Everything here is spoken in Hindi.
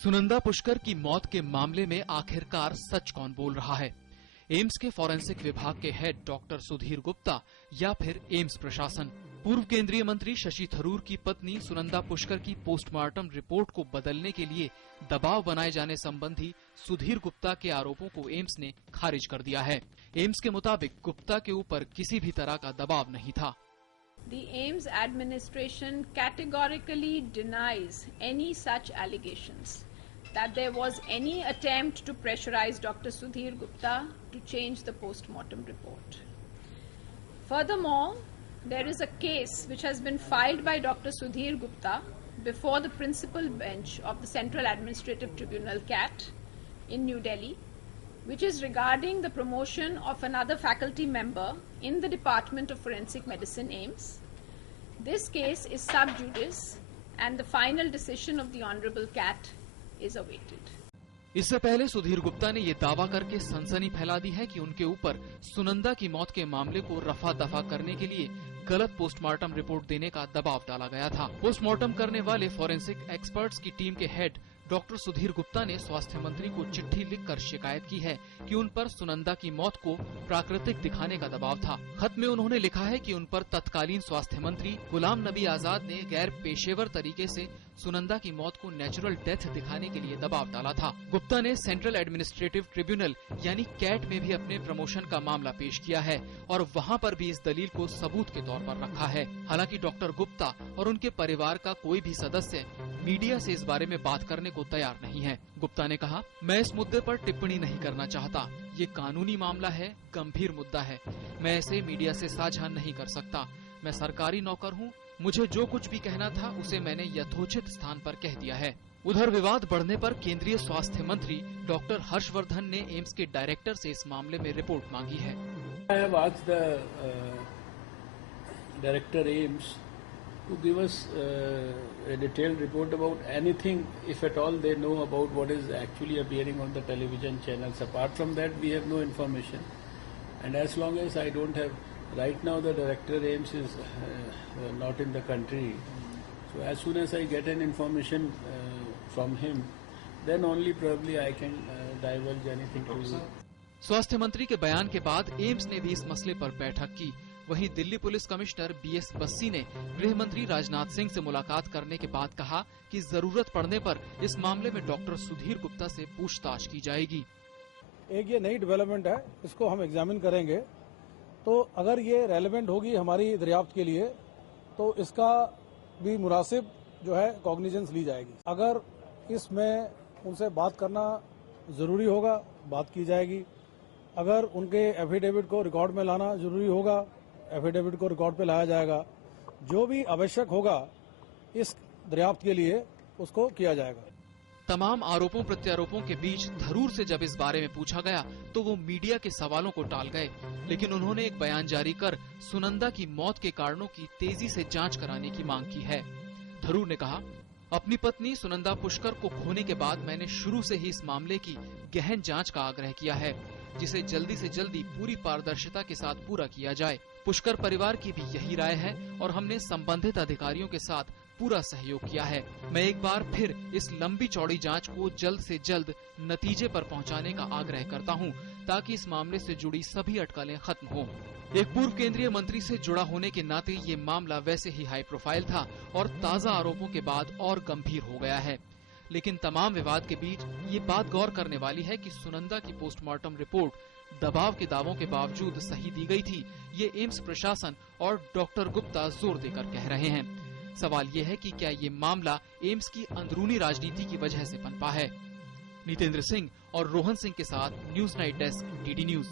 सुनंदा पुष्कर की मौत के मामले में आखिरकार सच कौन बोल रहा है? एम्स के फॉरेंसिक विभाग के हेड डॉक्टर सुधीर गुप्ता या फिर एम्स प्रशासन? पूर्व केंद्रीय मंत्री शशि थरूर की पत्नी सुनंदा पुष्कर की पोस्टमार्टम रिपोर्ट को बदलने के लिए दबाव बनाए जाने संबंधी सुधीर गुप्ता के आरोपों को एम्स ने खारिज कर दिया है। एम्स के मुताबिक गुप्ता के ऊपर किसी भी तरह का दबाव नहीं था। The AIIMS administration categorically denies any such allegations that there was any attempt to pressurize Dr. Sudhir Gupta to change the post-mortem report. Furthermore, there is a case which has been filed by Dr. Sudhir Gupta before the principal bench of the Central Administrative Tribunal CAT in New Delhi, which is regarding the promotion of another faculty member in the Department of Forensic Medicine AIIMS. This case is sub judice and the final decision of the Honorable CAT is awaited. इससे पहले सुधीर गुप्ता ने ये दावा करके सनसनी फैला दी है कि उनके ऊपर सुनंदा की मौत के मामले को रफा दफा करने के लिए गलत पोस्टमार्टम रिपोर्ट देने का दबाव डाला गया था। पोस्टमार्टम करने वाले फॉरेंसिक एक्सपर्ट्स की टीम के हेड डॉक्टर सुधीर गुप्ता ने स्वास्थ्य मंत्री को चिट्ठी लिखकर शिकायत की है कि उन पर सुनंदा की मौत को प्राकृतिक दिखाने का दबाव था। खत में उन्होंने लिखा है कि उन पर तत्कालीन स्वास्थ्य मंत्री गुलाम नबी आजाद ने गैर पेशेवर तरीके से सुनंदा की मौत को नेचुरल डेथ दिखाने के लिए दबाव डाला था। गुप्ता ने सेंट्रल एडमिनिस्ट्रेटिव ट्रिब्यूनल यानी कैट में भी अपने प्रमोशन का मामला पेश किया है और वहाँ पर भी इस दलील को सबूत के तौर पर रखा है। हालांकि डॉक्टर गुप्ता और उनके परिवार का कोई भी सदस्य मीडिया से इस बारे में बात करने को तैयार नहीं है। गुप्ता ने कहा, मैं इस मुद्दे पर टिप्पणी नहीं करना चाहता। ये कानूनी मामला है, गंभीर मुद्दा है। मैं इसे मीडिया से साझा नहीं कर सकता। मैं सरकारी नौकर हूँ। मुझे जो कुछ भी कहना था उसे मैंने यथोचित स्थान पर कह दिया है। उधर विवाद बढ़ने पर केंद्रीय स्वास्थ्य मंत्री डॉक्टर हर्षवर्धन ने एम्स के डायरेक्टर से इस मामले में रिपोर्ट मांगी है। Director AIIMS to give us a detailed report about anything, if at all they know about what is actually appearing on the television channels. Apart from that, we have no information. And as long as I don't have, right now the director AIIMS is not in the country. So as soon as I get an information from him, then only probably I can divulge anything to you. स्वास्थ्य मंत्री के बयान के बाद एम्स ने भी इस मसले पर बैठक की। वहीं Delhi police commissioner BS Bassi ने गृह मंत्री राजनाथ सिंह से मुलाकात करने के बाद कहा कि जरूरत पड़ने पर इस मामले में डॉक्टर सुधीर गुप्ता से पूछताछ की जाएगी। एक ये नई डेवलपमेंट है, इसको हम एग्जामिन करेंगे, तो अगर ये रेलेवेंट होगी हमारी दरियाफ्त के लिए तो इसका भी मुनासिब जो है कॉग्निजेंस ली जाएगी। अगर इसमें उनसे बात करना जरूरी होगा, बात की जाएगी। अगर उनके एफिडेविट को रिकॉर्ड में लाना जरूरी होगा, एफिडेविट को रिकॉर्ड पे लाया जाएगा। जो भी आवश्यक होगा इस दरियाफ्त के लिए उसको किया जाएगा। तमाम आरोपों प्रत्यारोपों के बीच थरूर से जब इस बारे में पूछा गया तो वो मीडिया के सवालों को टाल गए, लेकिन उन्होंने एक बयान जारी कर सुनंदा की मौत के कारणों की तेजी से जांच कराने की मांग की है। थरूर ने कहा, अपनी पत्नी सुनंदा पुष्कर को खोने के बाद मैंने शुरू से ही इस मामले की गहन जांच का आग्रह किया है, जिसे जल्दी से जल्दी पूरी पारदर्शिता के साथ पूरा किया जाए। पुष्कर परिवार की भी यही राय है और हमने संबंधित अधिकारियों के साथ पूरा सहयोग किया है। मैं एक बार फिर इस लंबी चौड़ी जांच को जल्द से जल्द नतीजे पर पहुंचाने का आग्रह करता हूं, ताकि इस मामले से जुड़ी सभी अटकलें खत्म हों। एक पूर्व केंद्रीय मंत्री से जुड़ा होने के नाते ये मामला वैसे ही हाई प्रोफाइल था और ताजा आरोपों के बाद और गंभीर हो गया है। लेकिन तमाम विवाद के बीच ये बात गौर करने वाली है कि सुनंदा की पोस्टमार्टम रिपोर्ट दबाव के दावों के बावजूद सही दी गई थी। ये एम्स प्रशासन और डॉक्टर गुप्ता जोर देकर कह रहे हैं। सवाल ये है कि क्या ये मामला एम्स की अंदरूनी राजनीति की वजह से पनपा है। नितेंद्र सिंह और रोहन सिंह के साथ news night desk, DD news.